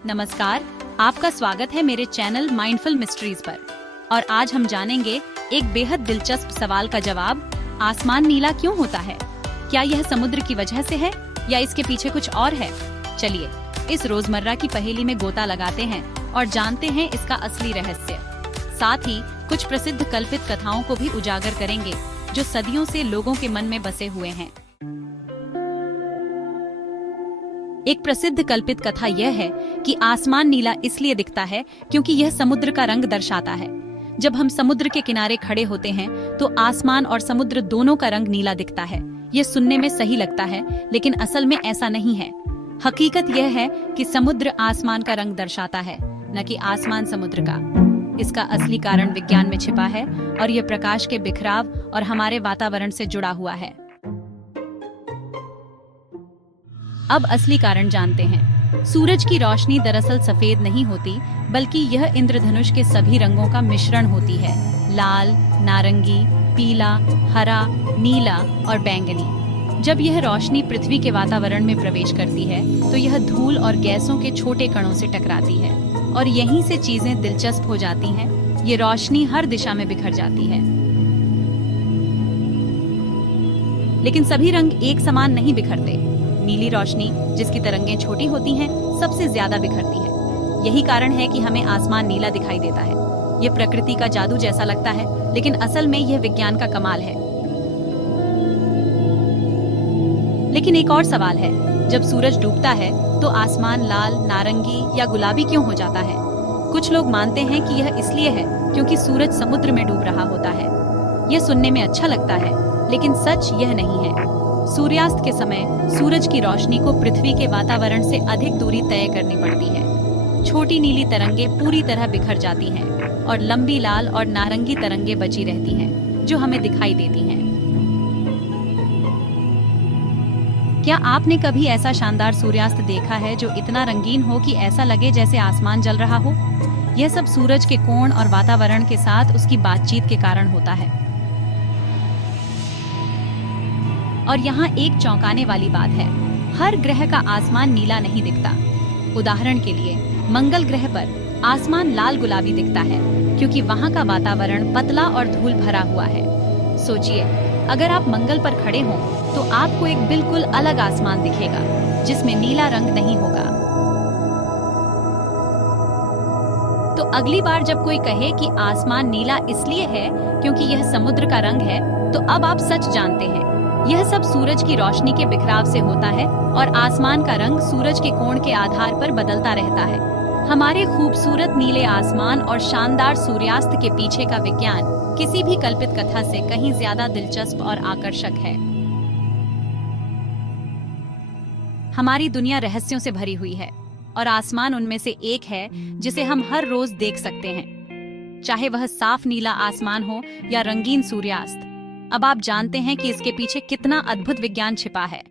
नमस्कार, आपका स्वागत है मेरे चैनल माइंडफुल मिस्ट्रीज पर। और आज हम जानेंगे एक बेहद दिलचस्प सवाल का जवाब। आसमान नीला क्यों होता है? क्या यह समुद्र की वजह से है या इसके पीछे कुछ और है? चलिए इस रोजमर्रा की पहेली में गोता लगाते हैं और जानते हैं इसका असली रहस्य। साथ ही कुछ प्रसिद्ध कल्पित कथाओं को भी उजागर करेंगे जो सदियों से लोगों के मन में बसे हुए हैं। एक प्रसिद्ध कल्पित कथा यह है कि आसमान नीला इसलिए दिखता है क्योंकि यह समुद्र का रंग दर्शाता है। जब हम समुद्र के किनारे खड़े होते हैं तो आसमान और समुद्र दोनों का रंग नीला दिखता है। यह सुनने में सही लगता है, लेकिन असल में ऐसा नहीं है। हकीकत यह है कि समुद्र आसमान का रंग दर्शाता है, न कि आसमान समुद्र का। इसका असली कारण विज्ञान में छिपा है और यह प्रकाश के बिखराव और हमारे वातावरण से जुड़ा हुआ है। अब असली कारण जानते हैं। सूरज की रोशनी दरअसल सफेद नहीं होती, बल्कि यह इंद्रधनुष के सभी रंगों का मिश्रण होती है। लाल, नारंगी, पीला, हरा, नीला और बैंगनी। जब यह रोशनी पृथ्वी के वातावरण में प्रवेश करती है तो यह धूल और गैसों के छोटे कणों से टकराती है और यहीं से चीजें दिलचस्प हो जाती हैं। ये रोशनी हर दिशा में बिखर जाती है, लेकिन सभी रंग एक समान नहीं बिखरते। नीली रोशनी, जिसकी तरंगें छोटी होती हैं, सबसे ज्यादा बिखरती है। यही कारण है कि हमें आसमान नीला दिखाई देता है। यह प्रकृति का जादू जैसा लगता है, लेकिन असल में यह विज्ञान का कमाल है। लेकिन एक और सवाल है, जब सूरज डूबता है तो आसमान लाल, नारंगी या गुलाबी क्यों हो जाता है? कुछ लोग मानते हैं कि यह इसलिए है क्योंकि सूरज समुद्र में डूब रहा होता है। यह सुनने में अच्छा लगता है, लेकिन सच यह नहीं है। सूर्यास्त के समय सूरज की रोशनी को पृथ्वी के वातावरण से अधिक दूरी तय करनी पड़ती है। छोटी नीली तरंगें पूरी तरह बिखर जाती हैं और लंबी लाल और नारंगी तरंगें बची रहती हैं, जो हमें दिखाई देती हैं। क्या आपने कभी ऐसा शानदार सूर्यास्त देखा है जो इतना रंगीन हो कि ऐसा लगे जैसे आसमान जल रहा हो? यह सब सूरज के कोण और वातावरण के साथ उसकी बातचीत के कारण होता है। और यहाँ एक चौंकाने वाली बात है, हर ग्रह का आसमान नीला नहीं दिखता। उदाहरण के लिए मंगल ग्रह पर आसमान लाल गुलाबी दिखता है क्योंकि वहाँ का वातावरण पतला और धूल भरा हुआ है। सोचिए, अगर आप मंगल पर खड़े हों तो आपको एक बिल्कुल अलग आसमान दिखेगा जिसमें नीला रंग नहीं होगा। तो अगली बार जब कोई कहे कि आसमान नीला इसलिए है क्योंकि यह समुद्र का रंग है, तो अब आप सच जानते हैं। यह सब सूरज की रोशनी के बिखराव से होता है और आसमान का रंग सूरज के कोण के आधार पर बदलता रहता है। हमारे खूबसूरत नीले आसमान और शानदार सूर्यास्त के पीछे का विज्ञान किसी भी कल्पित कथा से कहीं ज्यादा दिलचस्प और आकर्षक है। हमारी दुनिया रहस्यों से भरी हुई है और आसमान उनमें से एक है जिसे हम हर रोज देख सकते हैं, चाहे वह साफ नीला आसमान हो या रंगीन सूर्यास्त। अब आप जानते हैं कि इसके पीछे कितना अद्भुत विज्ञान छिपा है।